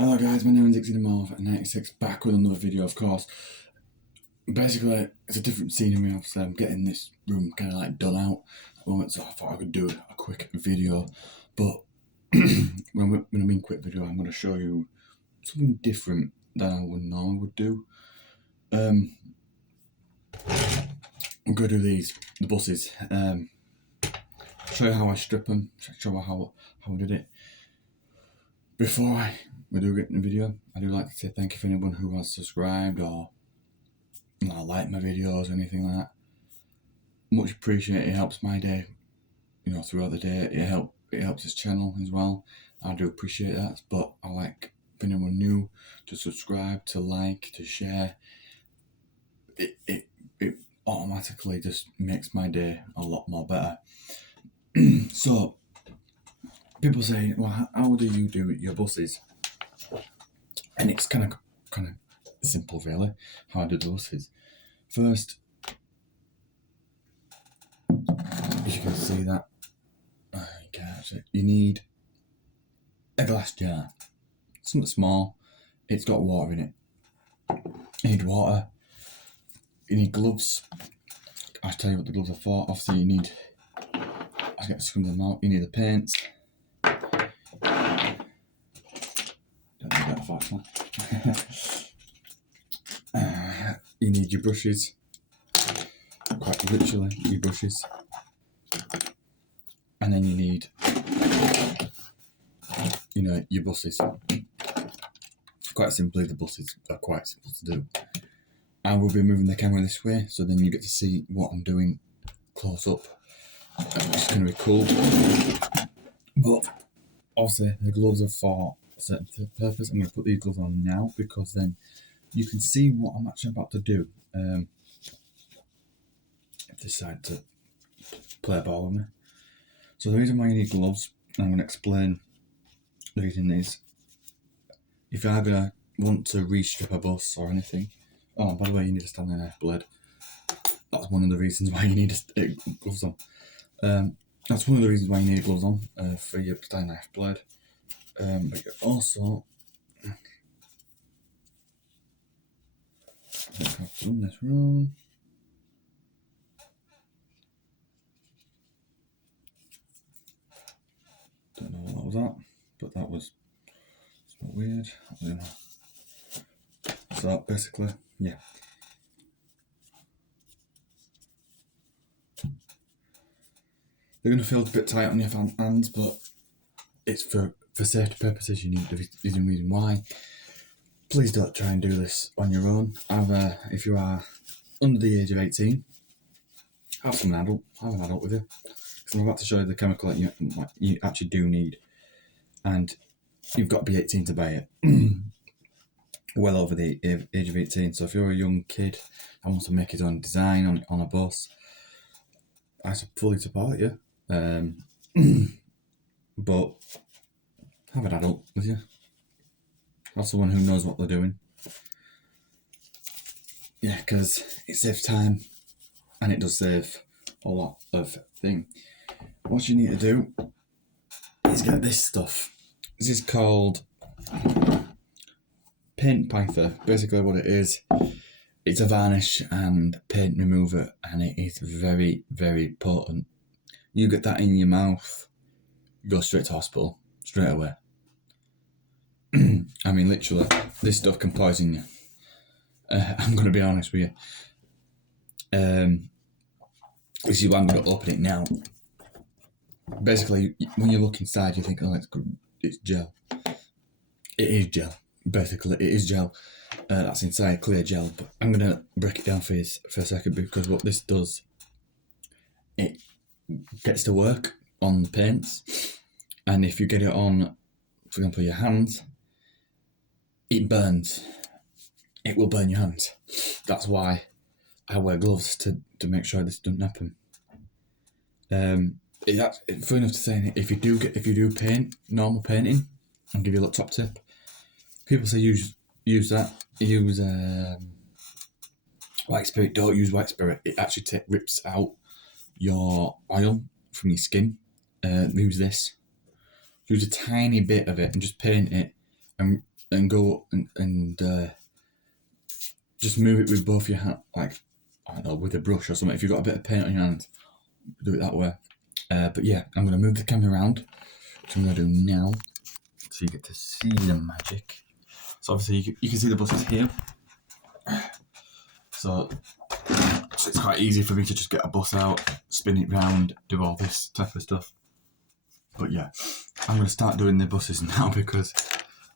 Hello guys, my name is Xenomorph 96, back with another video, of course. Basically, it's a different scenery. Obviously, I'm getting this room kind of like done out at the moment, so I thought I could do a quick video. But when I mean quick video, I'm going to show you something different than I would normally do. I'm going to do the buses. Show you how I strip them, show you how I did it. Before we do get in the video, I do like to say thank you for anyone who has subscribed or liked my videos or anything like that. Much appreciated. It helps my day, throughout the day. It helps this channel as well. I do appreciate that. But I like for anyone new to subscribe, to like, to share. It automatically just makes my day a lot more better. So people say, well, how do you do your buses? And it's kind of simple, really, how I do the buses. First, as you can see that, you need a glass jar, something small. It's got water in it. You need water. You need gloves. I'll tell you what the gloves are for. Obviously, you need. I'll get some of them out. You need the paints. Don't need that fast one. You need your brushes. Quite literally, your brushes. And then you need, your buses. Quite simply, the buses are quite simple to do. I will be moving the camera this way, so then you get to see what I'm doing close up. It's going to be cool. But obviously, the gloves are for a certain purpose. I'm going to put these gloves on now because then you can see what I'm actually about to do. Decide to play a ball with me. So the reason why you need gloves, I'm going to explain the reason is, if you're going to want to restrip a bus or anything, oh, by the way, you need a Stanley knife blade. That's one of the reasons why you need gloves on. That's one of the reasons why you need gloves on, for your Stanley knife blade. But you also, I think I've done this wrong. Don't know what that was at, but that was not weird. So basically, yeah. They're going to feel a bit tight on your hands, but it's for safety purposes. You need the reason why. Please don't try and do this on your own. If you are under the age of 18, have an adult with you. Because I'm about to show you the chemical that you actually do need. And you've got to be 18 to buy it. Well over the age of 18. So if you're a young kid and wants to make his own design on a bus, I fully support you. But have an adult with you. Have someone who knows what they're doing. Yeah, because it saves time and it does save a lot of things. What you need to do is get this stuff. This is called Paint Panther. Basically what it is, it's a varnish and paint remover, and it is very, very potent. You get that in your mouth, you go straight to hospital, straight away. I mean, literally, this stuff can poison you. I'm going to be honest with you. This is why I'm going to open it now. Basically, when you look inside, you think, oh, it's gel. It is gel. Basically, it is gel. That's inside, clear gel. But I'm going to break it down for you for a second, because what this does, it gets to work on the paints. And if you get it on, for example, your hands, it burns. It will burn your hands. That's why I wear gloves, to make sure this doesn't happen. It's funny enough to say, if you do paint, normal painting, I'll give you a little top tip. People say use that. Use white spirit. Don't use white spirit. It actually rips out your oil from your skin. Use this. Use a tiny bit of it and just paint it, and and go and just move it with both your hands, like, I don't know, with a brush or something. If you've got a bit of paint on your hands, do it that way. But yeah, I'm going to move the camera around, which I'm going to do now, so you get to see the magic. So obviously you can see the buses here. So it's quite easy for me to just get a bus out, spin it round, do all this type of stuff. But yeah, I'm going to start doing the buses now because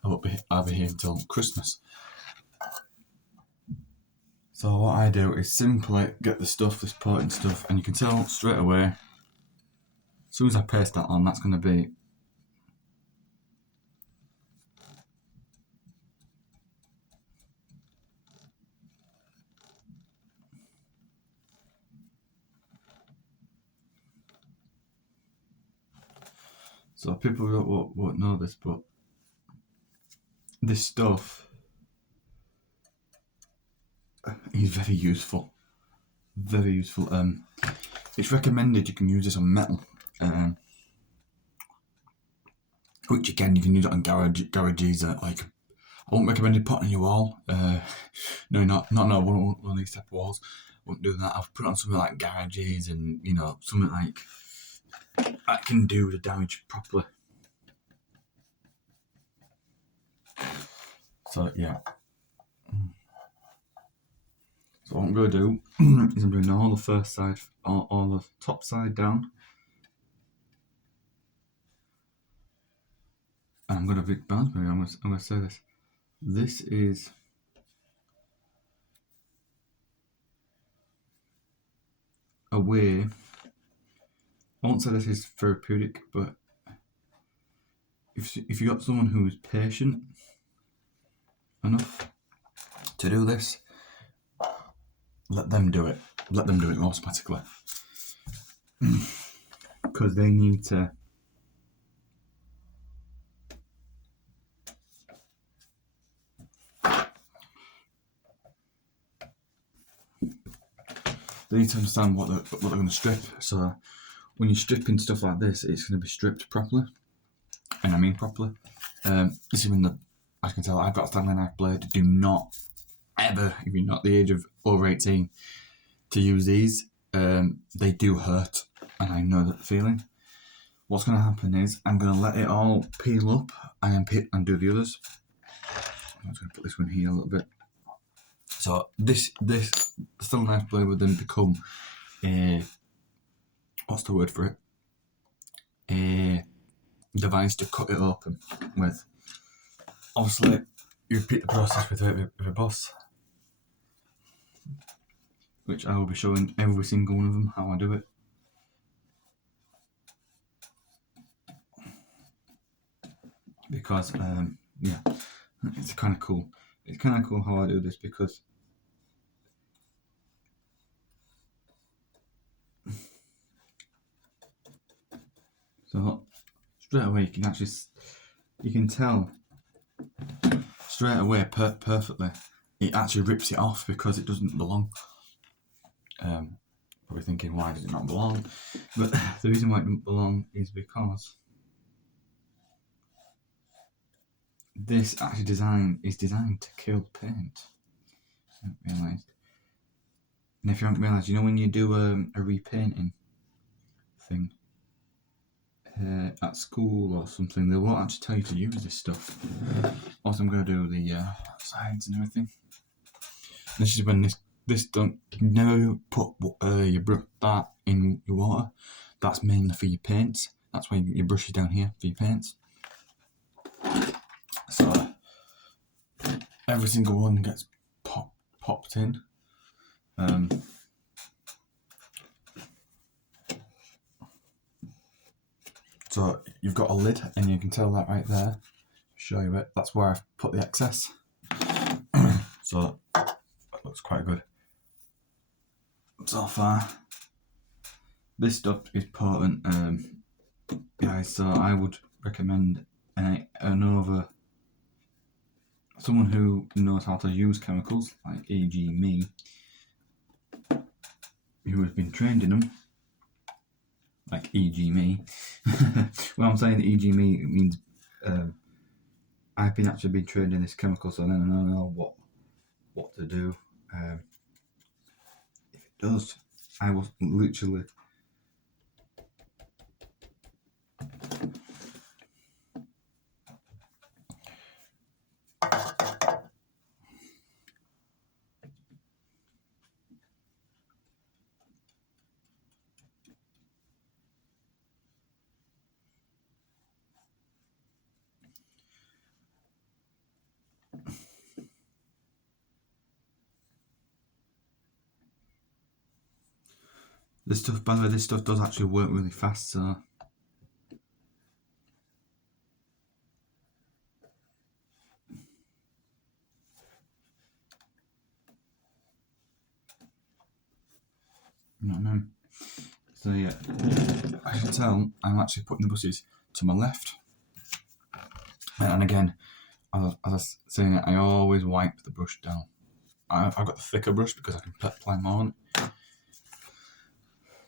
I'll be here until Christmas. So what I do is simply get the stuff, this potent stuff, and you can tell straight away, as soon as I paste that on, that's going to be so people won't know this, but this stuff is very useful. Very useful. It's recommended you can use this on metal, which again you can use it on garages. Like, I won't recommend it put on your wall. No, not one of these type of walls. I won't do that. I've put it on something like garages and something like that can do the damage properly. So yeah. So what I'm going to do is I'm doing all the first side, all the top side down. And I'm going to be balanced. I'm going to say this. This is a way. I won't say this is therapeutic, but if you got someone who is patient enough to do this, let them do it. Let them do it automatically. Because they need to understand what they're going to strip. So when you're stripping stuff like this, it's going to be stripped properly. And I mean properly. This is when as you can tell, I've got a Stanley knife blade. Do not ever, if you're not the age of over 18, to use these. They do hurt, and I know that feeling. What's going to happen is I'm going to let it all peel up and then do the others. I'm just going to put this one here a little bit. So this Stanley knife blade would then become what's the word for it? A device to cut it open with. Obviously, you repeat the process with a bus, which I will be showing every single one of them how I do it. Because yeah, it's kind of cool. It's kind of cool how I do this because so straight away you can tell straight away perfectly. It actually rips it off because it doesn't belong. Probably thinking, why does it not belong? But the reason why it doesn't belong is because this actually is designed to kill paint. I haven't realised. And if you haven't realised, when you do a repainting thing at school or something, they won't actually tell you to use this stuff. Also, I'm going to do the sides and everything. This is when this don't never put that in your water. That's mainly for your paints. That's why you get your brushes down here for your paints. So every single one gets popped in. So you've got a lid, and you can tell that right there. Show you it. That's where I've put the excess. So that looks quite good so far. This stuff is potent, guys. So I would recommend someone who knows how to use chemicals, like e.g. me, who has been trained in them, like e.g. me. When I'm saying e.g. me, it means I've been actually been trained in this chemical, so I don't know what to do. If it does, I will literally. This stuff, by the way, this stuff does actually work really fast, so. You know what I mean? So yeah, I can tell I'm actually putting the buses to my left. And again, as I was saying it, I always wipe the brush down. I've got the thicker brush because I can apply more on it.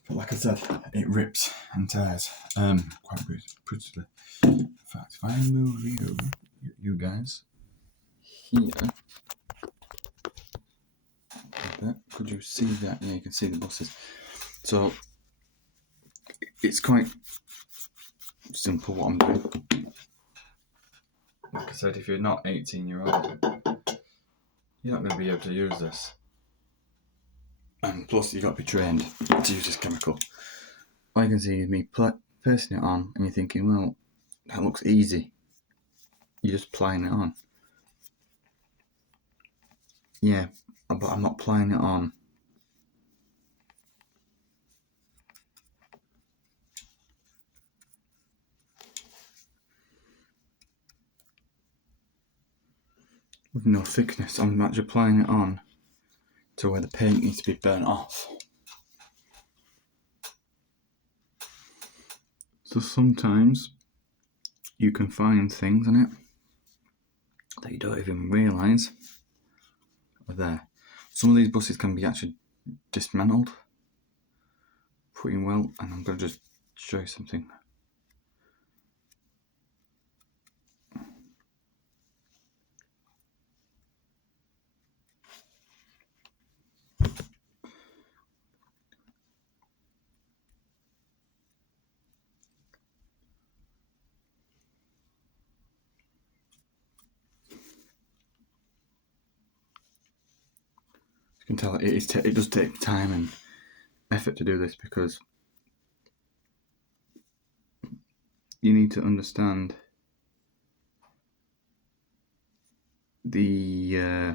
But like I said, it rips and tears quite prettily. In fact, if I move you guys here, could you see that? Yeah, you can see the buses. So it's quite simple what I'm doing. Like I said, if you're not 18-year-old, you're not going to be able to use this. And plus, you've got to be trained to use this chemical. All you can see is me placing it on, and you're thinking, well, that looks easy. You're just applying it on. Yeah, but I'm not applying it on with no thickness. I'm actually applying it on to where the paint needs to be burnt off. So sometimes you can find things in it that you don't even realise are there. Some of these buses can be actually dismantled pretty well, and I'm going to just show you something. You can tell it does take time and effort to do this because you need to understand the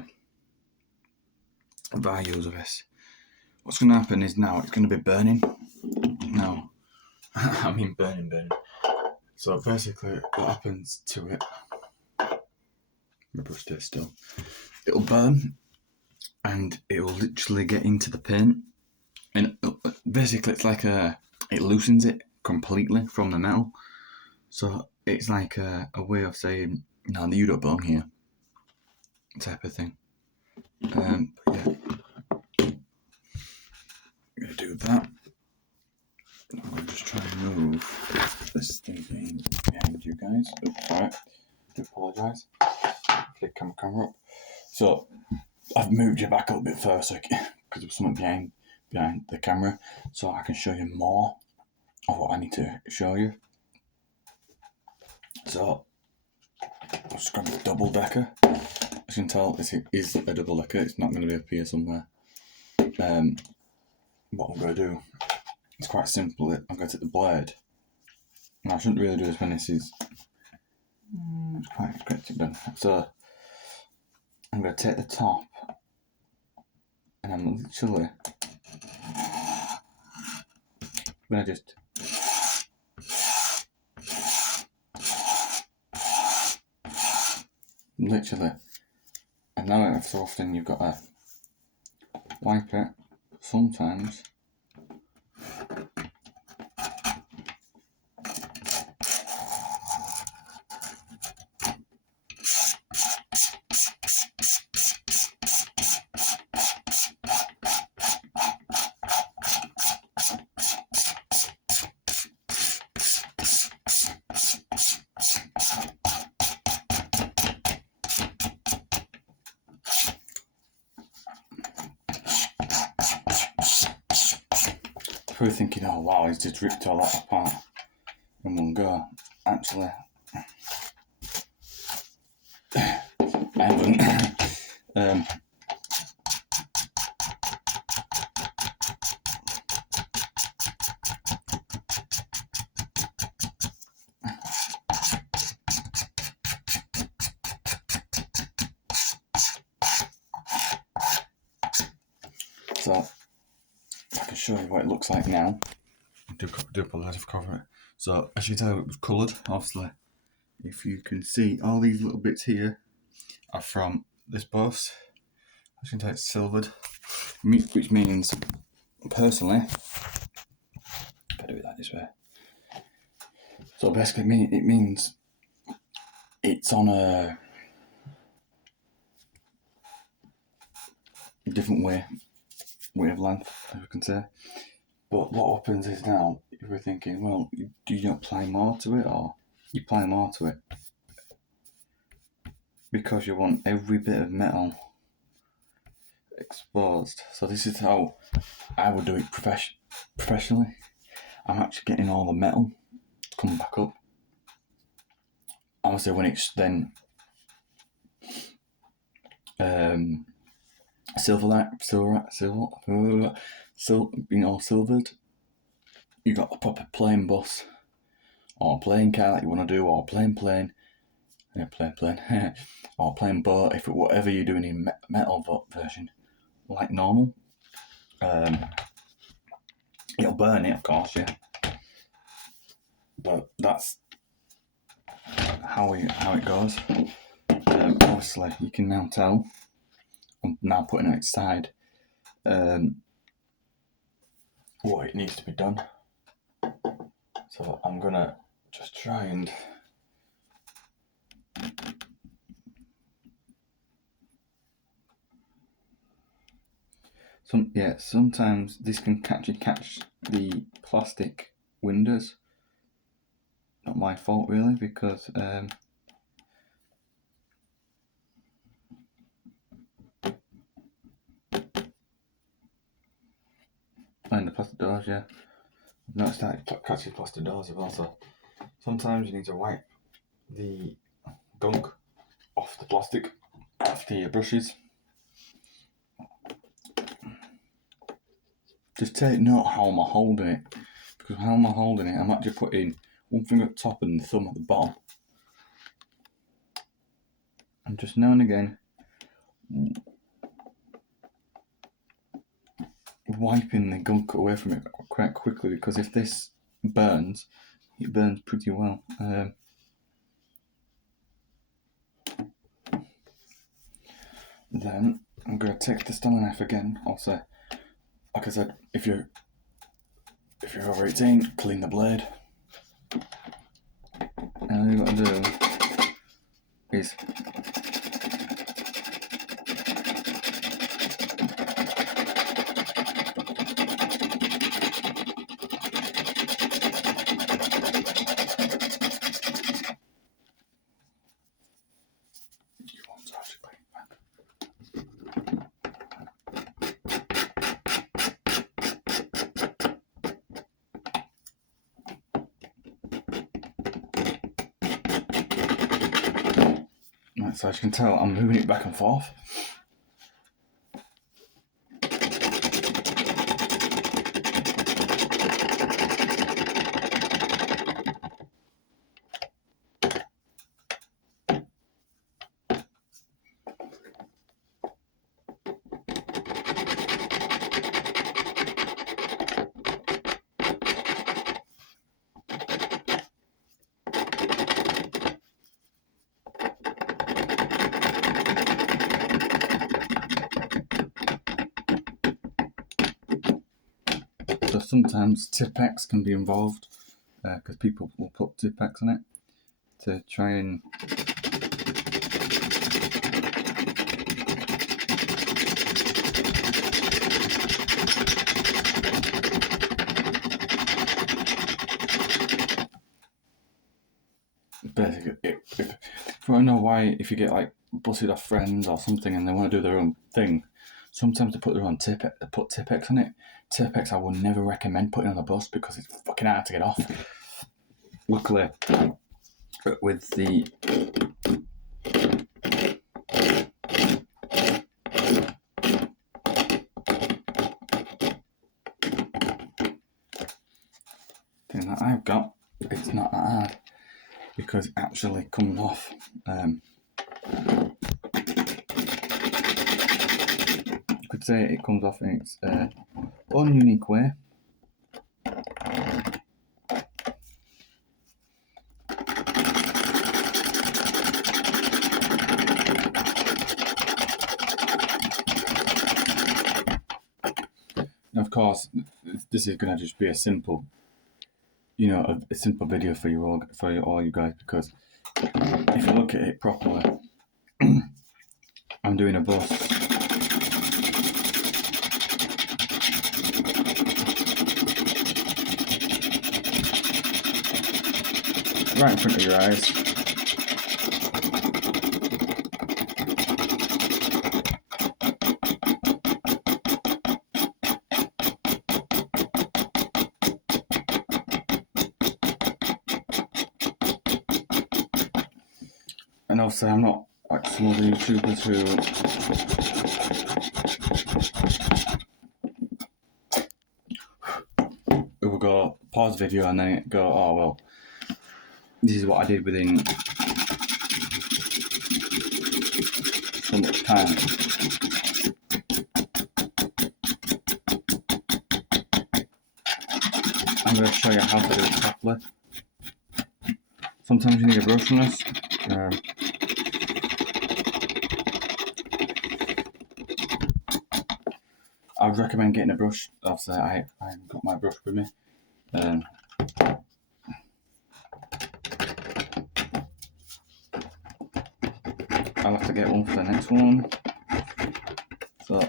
values of this. What's going to happen is now it's going to be burning. Now, I mean burning. So basically what happens to it, my brush stays still, it'll burn and it'll literally get into the paint, and basically it's like it loosens it completely from the metal. So it's like a way of saying, no, you don't belong here, type of thing. But yeah, I'm going to do that. I'm going to just try and move this thing behind you guys. Oops, sorry, I do apologise. Flick camera up. So I've moved you back a little bit further because there's something behind the camera, so I can show you more of what I need to show you. So I'll just grab a double decker. As you can tell, this is a double decker. It's not going to be up here somewhere. What I'm going to do, it's quite simple. I'm going to take the blade. Now I shouldn't really do this when this is quite quick done. So I'm going to take the top and I'm literally going to just literally, and now every so often you've got to wipe it. Sometimes probably thinking, oh wow, he's just ripped all that apart in one go. Actually, I haven't. So, if I can show you what it looks like now. I do apologise for covering it. So, as you can tell, it was coloured, obviously. If you can see, all these little bits here are from this bus. As you can tell, it's silvered, which means, personally, if I do it that this way. So basically, it means it's on a different way of length, as you can say. But what happens is now, if we're thinking, well, do you apply more to it, or you apply more to it because you want every bit of metal exposed. So this is how I would do it professionally. I'm actually getting all the metal coming back up. Obviously, when it's then silvered, you got a proper plain bus or plain car that you want to do, or plain or plain boat, if it, whatever you're doing in metal version, like normal. It'll burn it, of course, yeah. But that's how it goes. Obviously, you can now tell. I'm now putting it outside. What it needs to be done. So I'm gonna just try and sometimes this can catch the plastic windows. Not my fault really, because and the plastic doors, yeah. I've noticed that it catches plastic doors as well, so sometimes you need to wipe the gunk off the plastic after your brushes. Just take note how I'm holding it, because how I'm holding it, I'm actually putting one finger at the top and the thumb at the bottom. And just now and again wiping the gunk away from it quite quickly, because if this burns, it burns pretty well. Then I'm going to take the Stanley knife again. Also, like I said, if you're over 18, clean the blade. And all you got to do is so as you can tell, I'm moving it back and forth. So sometimes Tipp-Ex can be involved, because people will put Tipp-Ex on it to try and basically, if you want to know why, if you get like busted off friends or something and they want to do their own thing, Sometimes they put their own put Tipex on it. Tipex I would never recommend putting on the bus because it's fucking hard to get off. Luckily, with the thing that I've got, it's not that hard because it actually comes off. I could say it comes off in its own unique way. Of course, this is going to just be a simple, a simple video for you all you guys, because if you look at it properly, I'm doing a bus. Right in front of your eyes. And also, I'm not like some other YouTubers who will go pause video and then go, oh well, this is what I did within so much time. I'm going to show you how to do it properly. Sometimes you need a brush on this. I would recommend getting a brush. Obviously, I haven't got my brush with me. I'll have to get one for the next one. So,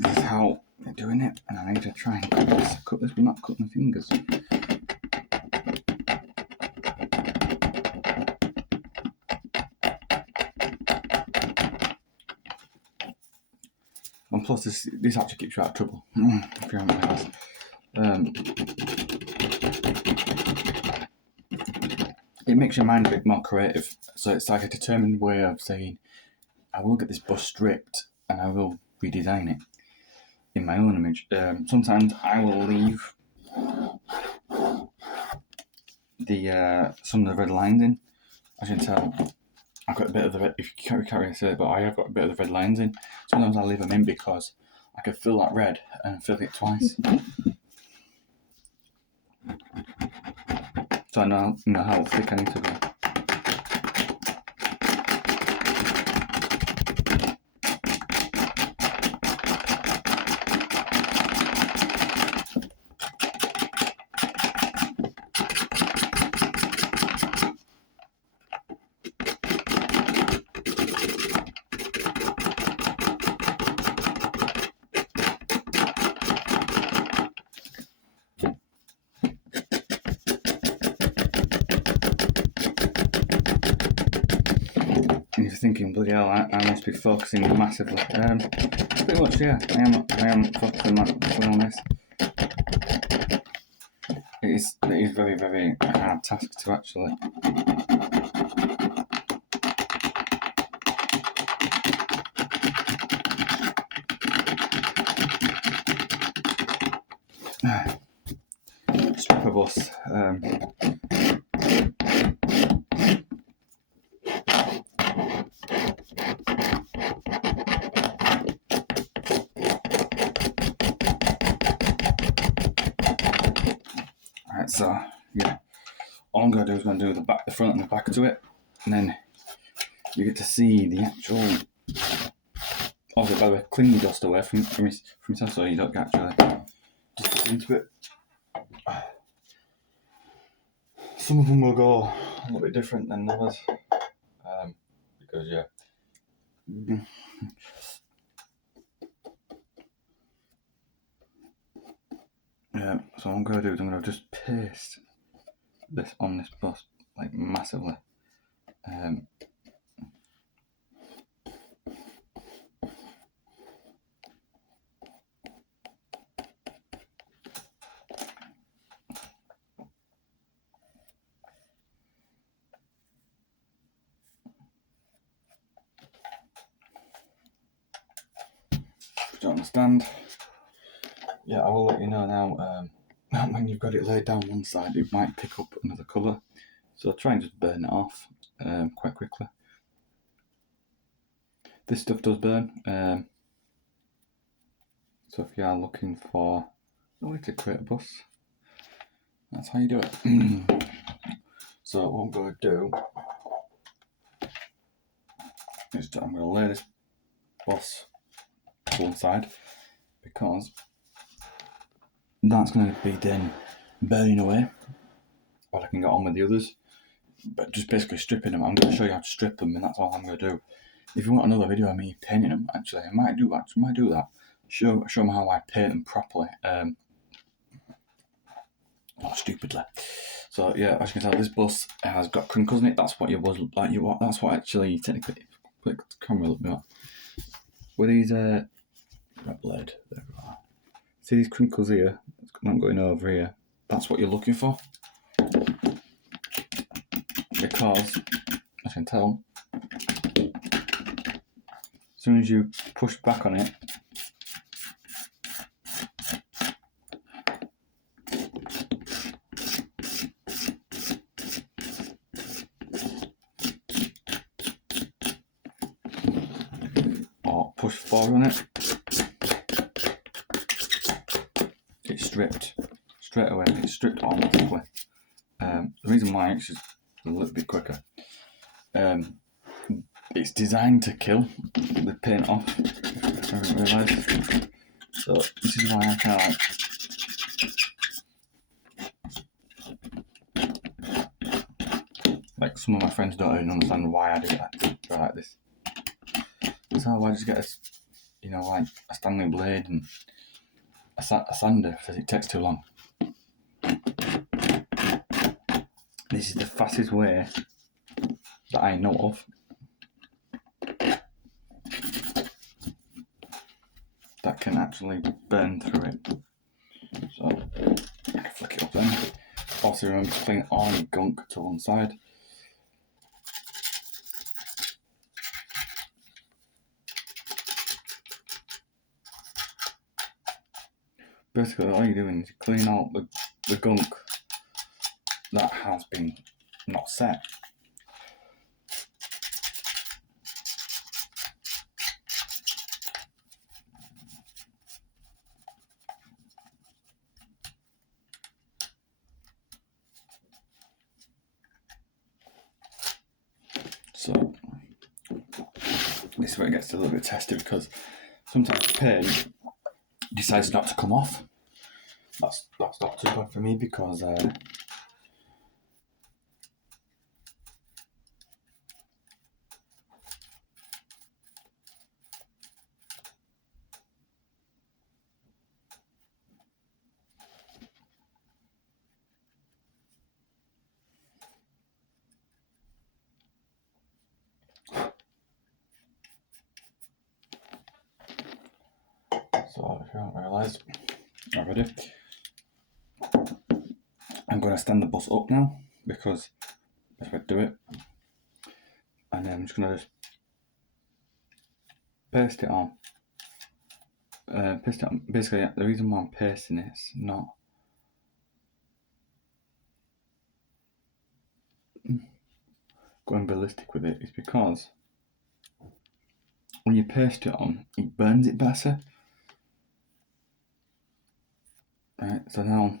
this is how they're doing it, and I need to try and cut this without cutting my fingers. And plus, this actually keeps you out of trouble if you haven't realised. It makes your mind a bit more creative. So it's like a determined way of saying, I will get this bus stripped and I will redesign it in my own image. Sometimes I will leave the some of the red lines in. As you can tell, I've got a bit of the red, if you can't really see it, but I have got a bit of the red lines in. Sometimes I leave them in because I can fill that red and fill it twice. So I know how thick I need to go. And if you're thinking, bloody hell, I must be focusing massively. Pretty much, yeah, I am focusing massively on this. It is very, very hard task to actually strip a bus. Right, so yeah, all I'm going to do is going to do the front and the back to it, and then you get to see the actual obviously, by the way, clean your dust away from yourself so you don't get actually just into it. Some of them will go a little bit different than others, because yeah. So what I'm going to do is I'm going to just paste this on this bus like massively. If you don't understand, yeah, I will let you know now. When you've got it laid down one side, it might pick up another colour, so try and just burn it off quite quickly. This stuff does burn, so if you are looking for a way to create a bus, that's how you do it. So what I'm going to do is I'm going to lay this bus to one side, because that's going to be then burning away while I can get on with the others. But just basically stripping them. I'm going to show you how to strip them, and that's all I'm going to do. If you want another video of me painting them, actually, I might do that. Show them how I paint them properly, not stupidly. So yeah, as you can tell, this bus has got crinkles in it. That's what That's what actually technically. Click the camera a little bit more. With these red blade, there we are. See these crinkles here? It's not going over here. That's what you're looking for, because as you can tell, as soon as you push back on it, or push forward on it, it's stripped straight away. It's stripped automatically. The reason why it's just a little bit quicker. It's designed to kill the paint off. I haven't realised. So this is why I can't like some of my friends don't even understand why I do that like this. So I just get like a Stanley blade and a sander because it takes too long. This is the fastest way that I know of that can actually burn through it. So I can flick it up then. Also remember to clean all your gunk to one side. Basically all you're doing is clean out the gunk that has been not set. So this is where it gets a little bit testy, because sometimes the paint decides not to come off. That's not too bad for me, because so if you haven't realised already, I'm going to stand the bus up now, because that's how I do it. And then I'm just going to paste it on. Basically, the reason why I'm pasting it is not going ballistic with it, is because when you paste it on, it burns it better. Right, so now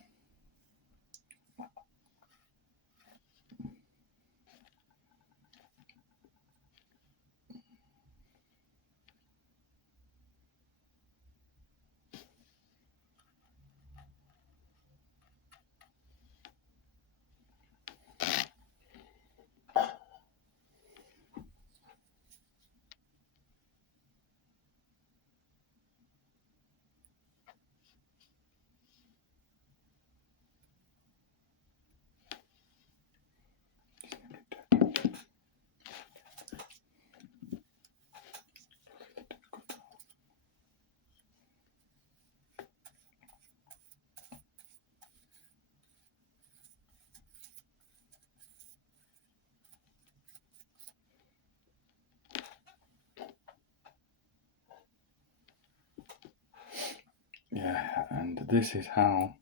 yeah, and this is how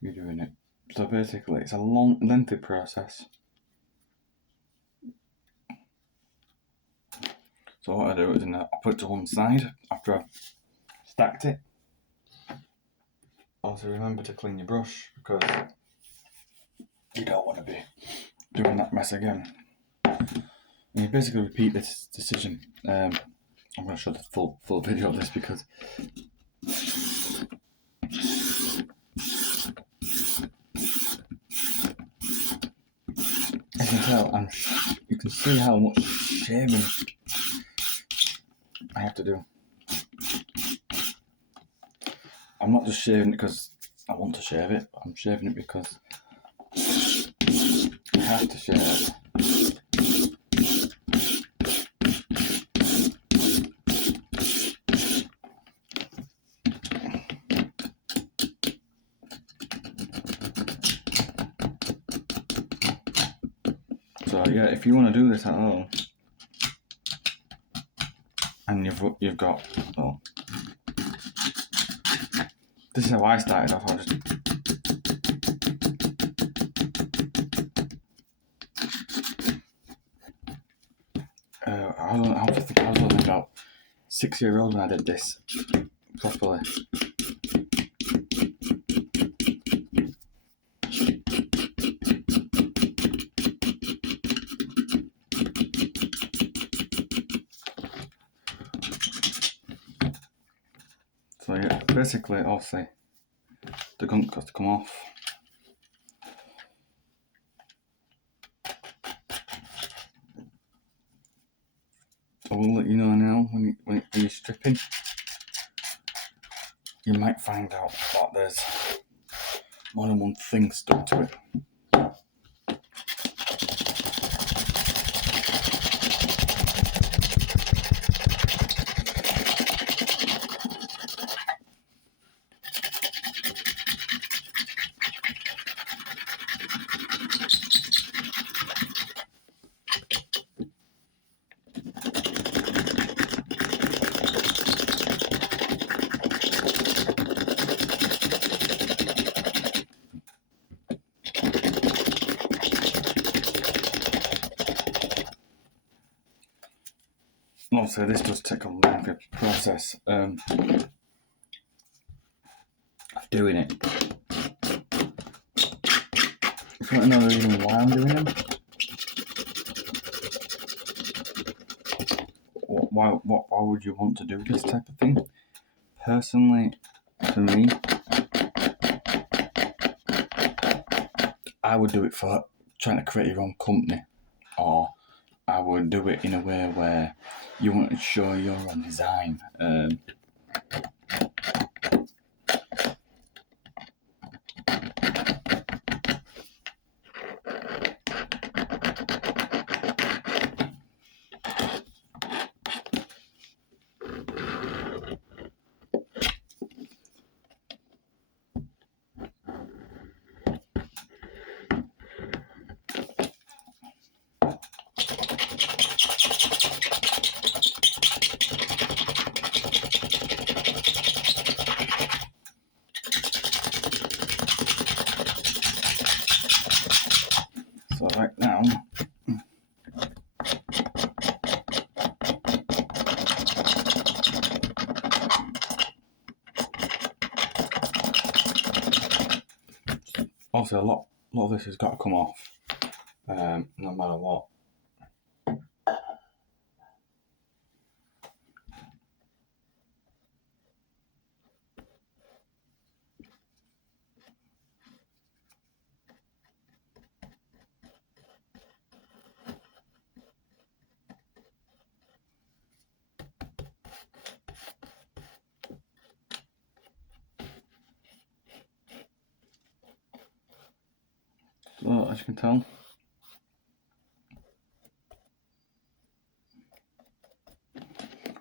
you're doing it. So basically, it's a long, lengthy process. So what I do is I put it to one side after I've stacked it. Also remember to clean your brush because you don't want to be doing that mess again. And you basically repeat this decision. I'm going to show the full video of this because you can tell, you can see how much shaving I have to do. I'm not just shaving it because I want to shave it, I'm shaving it because I have to shave it. So yeah, if you want to do this at home, and you've got, well, this is how I started off. I was only about 6 years old when I did this properly. So yeah, basically, obviously, the gunk's got to come off. I will let you know now when you're stripping. You might find out that there's more than one thing stuck to it. Also, this does take a longer process of doing it. If you want to know the reason why I'm doing them, why would you want to do this type of thing? Personally, for me, I would do it for trying to create your own company, or I would do it in a way where you want to show your own design. So right now, obviously a lot of this has got to come off, no matter what. So as you can tell,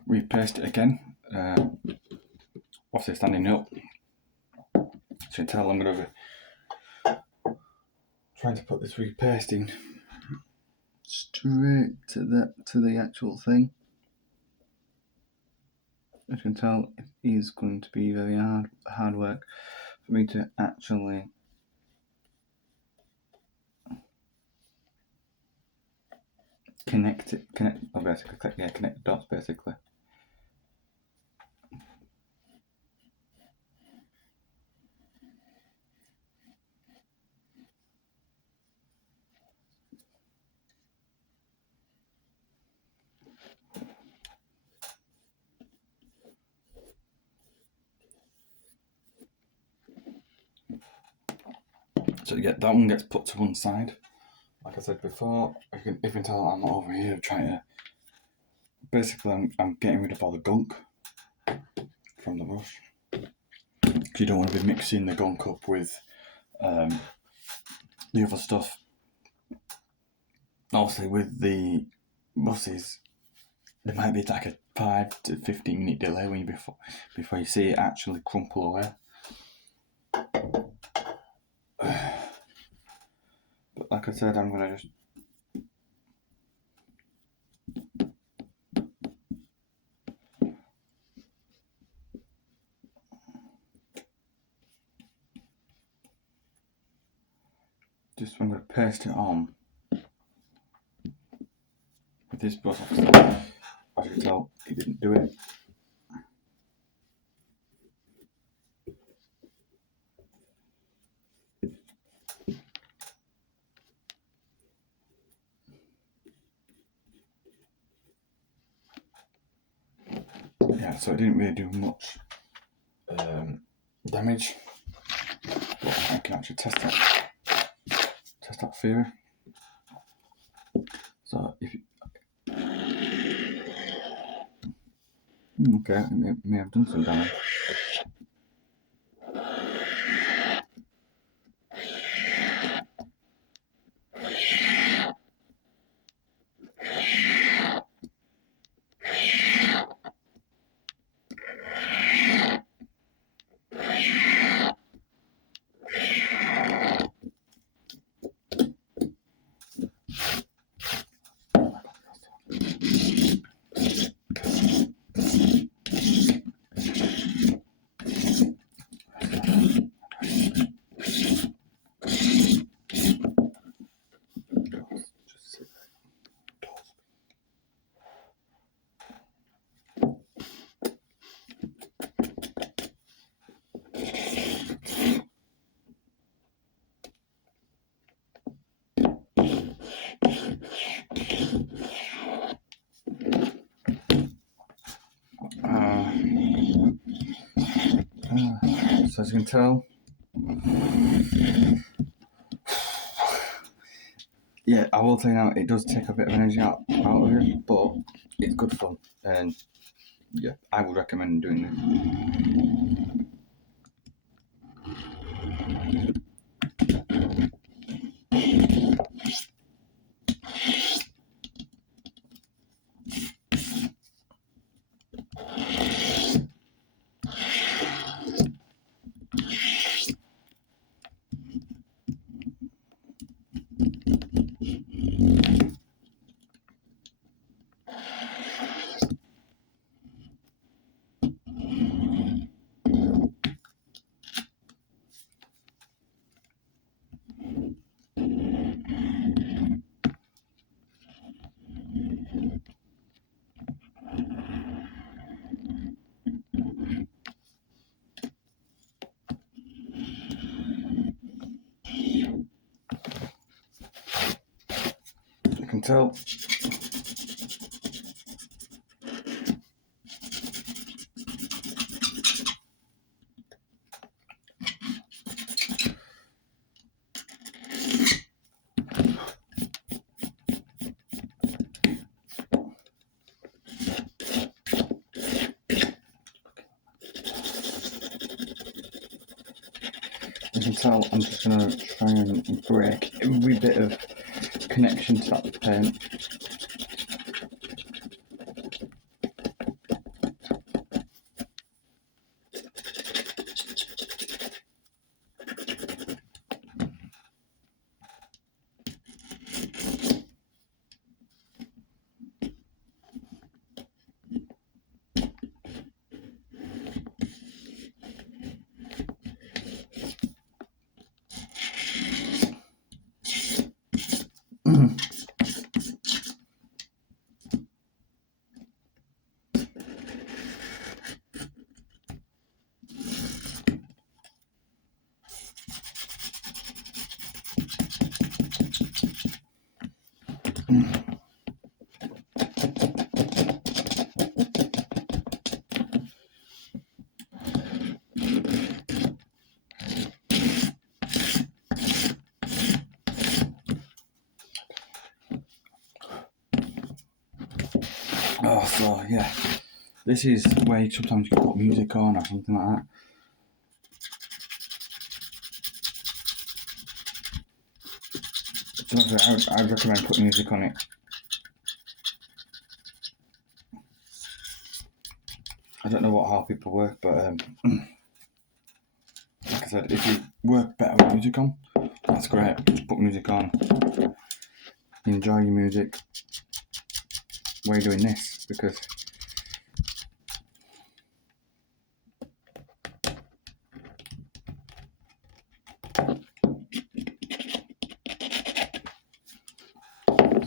repaste it again. Obviously standing up. As you can tell, I'm going to be trying to put this repasting straight to the actual thing. As you can tell, it is going to be very hard work for me to actually connect the dots basically. So that one gets put to one side. Like I said before, if you can tell, I'm over here trying to. Basically, I'm getting rid of all the gunk from the brush. Because you don't want to be mixing the gunk up with the other stuff. Obviously, with the buses, there might be like a 5 to 15 minute delay when before you see it actually crumple away. But like I said, I'm gonna I'm gonna paste it on with this brush. As you can tell, it didn't do it. Yeah, so it didn't really do much damage, but I can actually test that theory. So if you, okay, it may have done some damage. So as you can tell, yeah, I will say now, it does take a bit of energy out of it, but it's good fun, and yeah, I would recommend doing it. You can tell. You can tell I'm just going to try and break every bit of connection to that paint. So yeah, this is where you sometimes you can put music on or something like that. So I'd recommend putting music on it. I don't know how people work, but like I said, if you work better with music on, that's great. Just put music on. Enjoy your music while you're doing this, because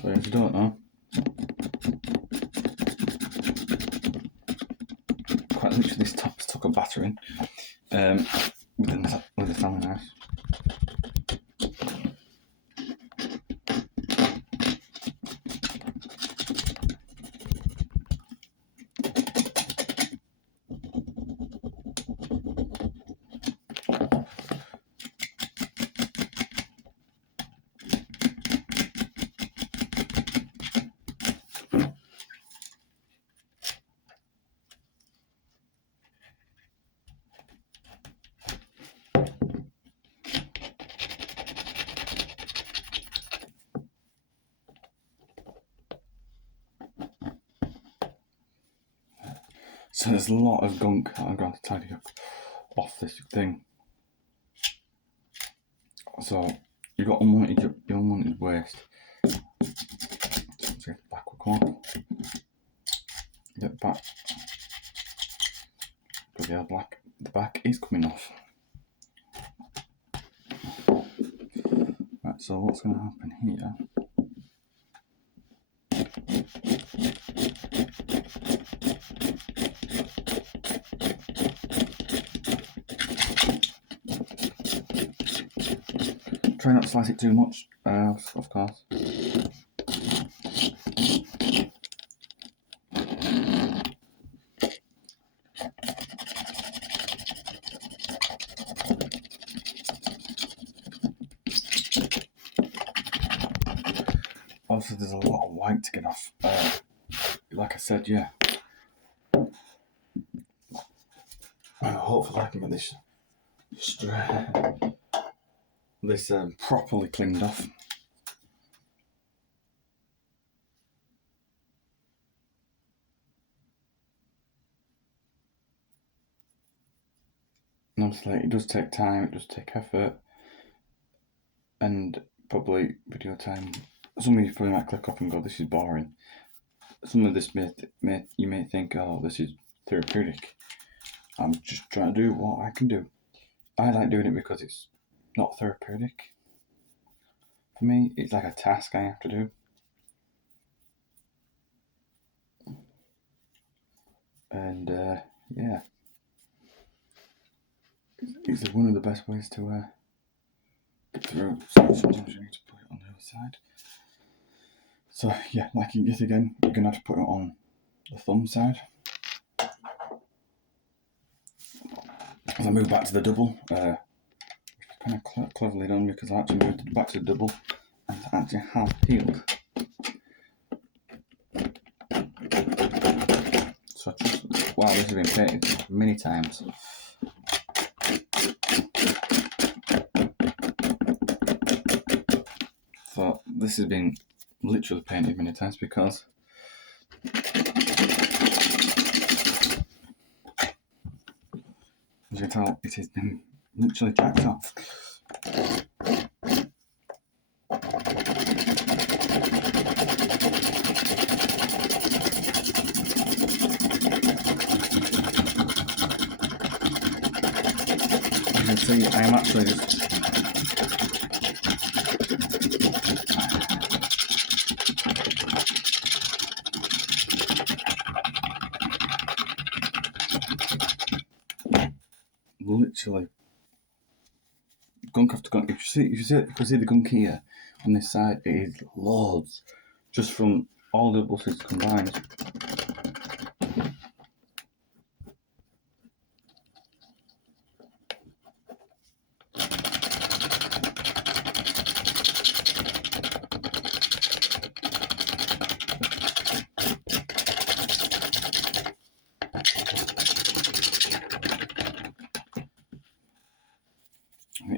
so if you don't know, quite literally this top's took a battering with the family house. So there's a lot of gunk that I'm going to tidy up off this thing. So you've got unwanted waste. Take the backward corner. Get back. But yeah, the back is coming off. Right, so what's going to happen here? Try not to slice it too much, of course. Obviously, there's a lot of white to get off. Like I said, yeah. Hopefully, I can get this properly cleaned off. And obviously, it does take time, it does take effort, and probably video time. Some of you probably might click off and go, "This is boring." Some of this you may think, "Oh, this is therapeutic." I'm just trying to do what I can do. I like doing it because it's not therapeutic. For me, it's like a task I have to do. And yeah, it's one of the best ways to get through. Sometimes you need to put it on the other side. So yeah, like yet again, you're going to have to put it on the thumb side. As I move back to the double, kind of cleverly done, because I actually moved back to the double and actually have peeled. So wow, this has been painted many times. So this has been literally painted many times because as you can tell, it has been literally tacked off. You can see I am actually just literally gunk after gunk. If you see the gunk here on this side, it is loads, just from all the buses combined.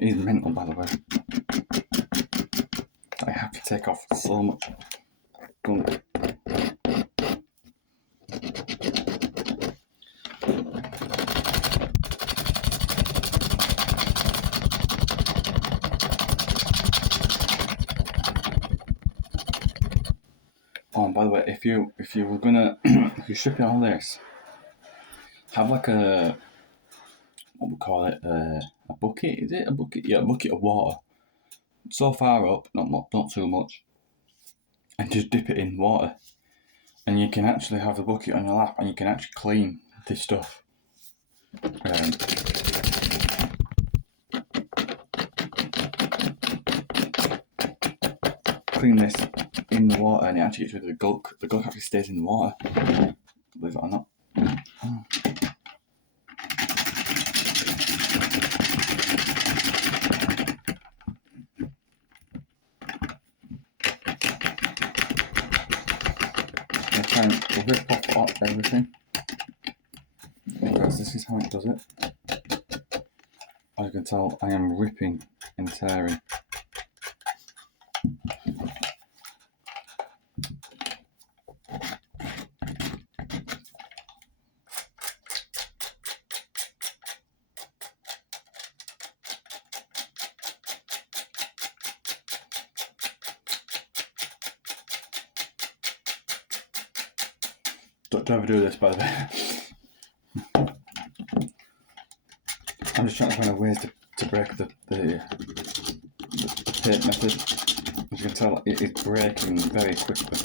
It is mental, by the way. I have to take off so much gunk. Oh, and by the way, if you were gonna if you're stripping all this, have like a, what we call it, a bucket. Is it a bucket? Yeah, a bucket of water. So far up, not too much, and just dip it in water, and you can actually have the bucket on your lap, and you can actually clean this stuff. Clean this in the water, and it actually gets rid of the gunk. The gunk actually stays in the water, believe it or not. I'm trying to rip off everything, because this is how it does it. As you can tell, I am ripping and tearing. Don't ever do this, by the way. I'm just trying to find ways to break the tape method. As you can tell, it is breaking very quickly.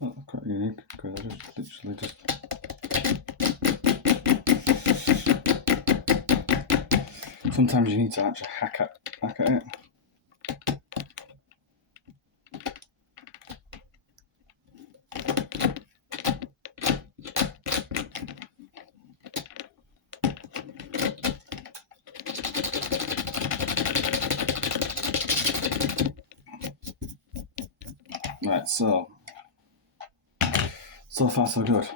Oh, that's quite unique, because I just literally just... Sometimes you need to actually hack at it. Right, so far so good.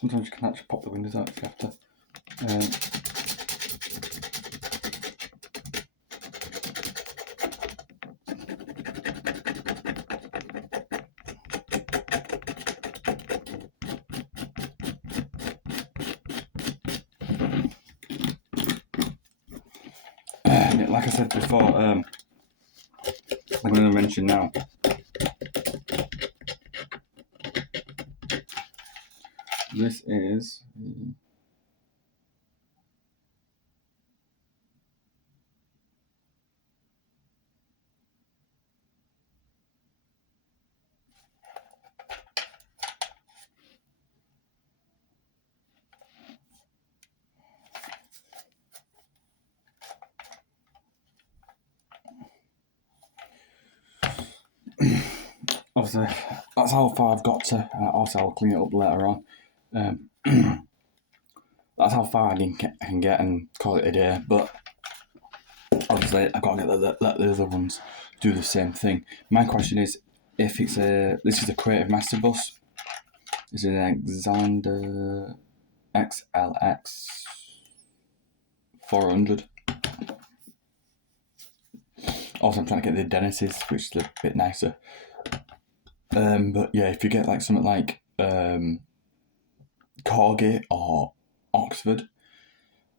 Sometimes you can actually pop the windows out if you have to. Like I said before, I'm going to mention now. This is obviously that's how far I've got to. Also, I'll clean it up later on. That's how far I can get and call it a day. But obviously, I've got to let the other ones do the same thing. My question is, if it's this is a Creative Master bus. This is an Alexander XLX 400. Also, I'm trying to get the Dennis's, which is a bit nicer. But yeah, if you get like something like Corgi or Oxford,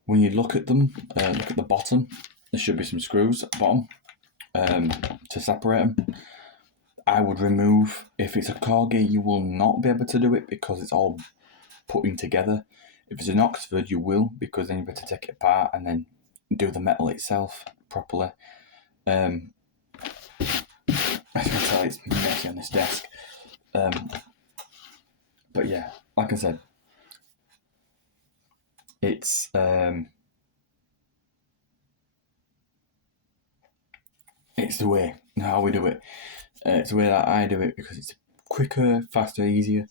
when you look at them, look at the bottom, there should be some screws at the bottom to separate them. I would remove, if it's a Corgi, you will not be able to do it because it's all putting together. If it's an Oxford, you will, because then you better take it apart and then do the metal itself properly. As you can tell, it's messy on this desk. But yeah, like I said, it's the way how we do it. It's the way that I do it because it's quicker, faster, easier.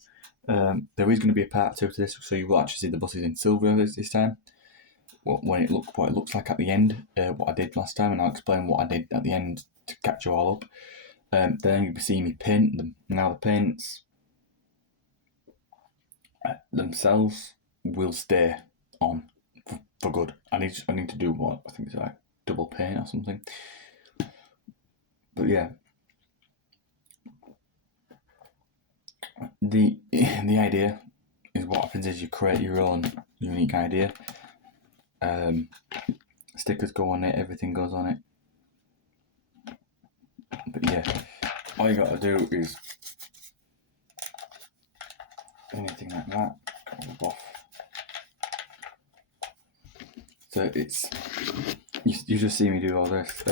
There is going to be a part 2 to this, so you will actually see the buses in silver this time. What it looks like at the end, what I did last time, and I'll explain what I did at the end to catch you all up. Then you'll be seeing me paint them. Now the paints themselves will stay on for good. I need to do what I think it's like double paint or something. But yeah, the idea is what happens is you create your own unique idea. Stickers go on it, everything goes on it. But yeah, all you got to do is anything like that comes off. So it's you just see me do all this.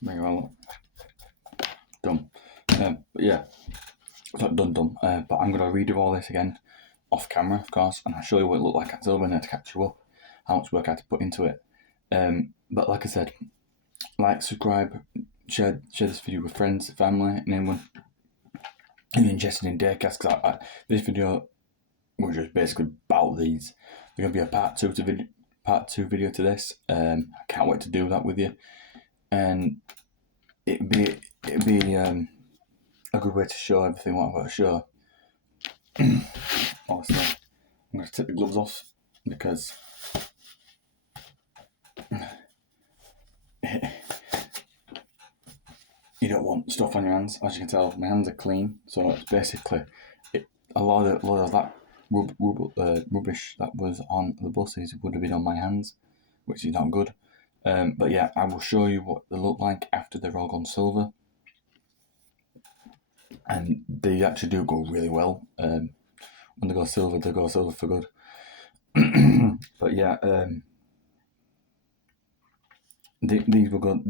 Very well done. But yeah, it's not done. But I'm gonna redo all this again off camera, of course, and I'll show you what it looked like at Silver to catch you up, how much work I had to put into it. But like I said, like, subscribe, share this video with friends, family, and anyone who's interested in daycasts. Because this video was just basically about these. There's gonna be a part two video to this. I can't wait to do that with you, and it'd be a good way to show everything what I've got to show. Obviously, I'm going to take the gloves off because you don't want stuff on your hands. As you can tell, my hands are clean, so it's basically a lot of that rubbish that was on the buses would have been on my hands, which is not good. But yeah, I will show you what they look like after they're all gone silver. And they actually do go really well. When they go silver for good. But yeah, these will go.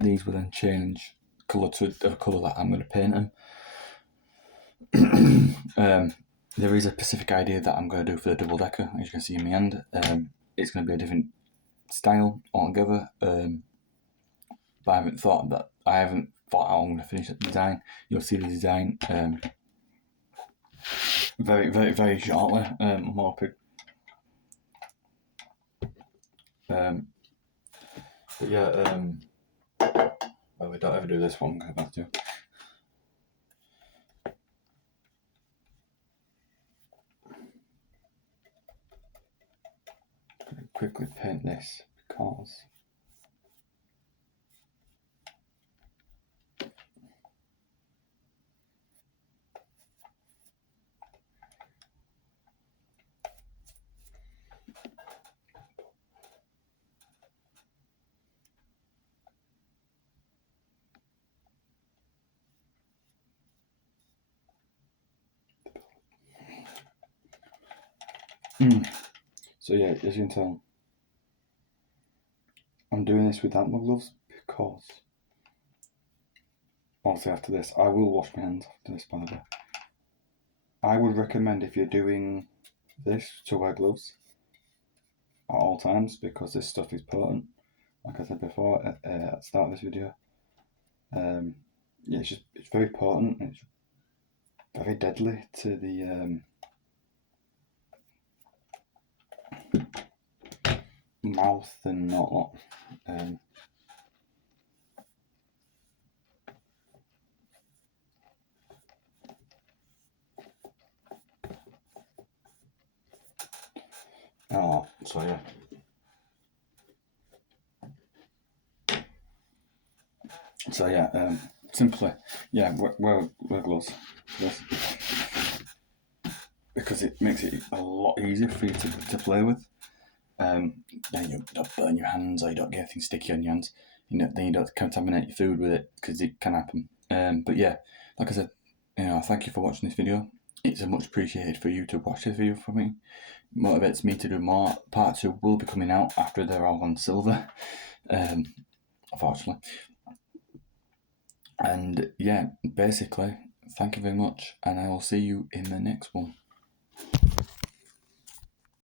These will then change colour to the colour that I'm going to paint them. There is a specific idea that I'm going to do for the double decker, as you can see in my hand. It's going to be a different style altogether. But I haven't thought how I'm going to finish the design. You'll see the design very, very, very shortly. I'm hoping. But yeah, well, we don't ever do this one. I'm going to quickly paint this because so yeah, as you can tell, I'm doing this without my gloves because obviously after this I will wash my hands after this, by the way. I would recommend, if you're doing this, to wear gloves at all times because this stuff is potent. Like I said before at the start of this video, yeah, it's very potent and it's very deadly to the mouth and whatnot. So yeah. So yeah, simply, yeah, wear gloves. This. Because it makes it a lot easier for you to play with. Then you don't burn your hands or you don't get anything sticky on your hands. Then you don't contaminate your food with it because it can happen. But yeah, like I said, thank you for watching this video. It's much appreciated for you to watch this video for me. Motivates me to do more. Part 2 will be coming out after they're all on silver, unfortunately. And yeah, basically, thank you very much, and I will see you in the next one.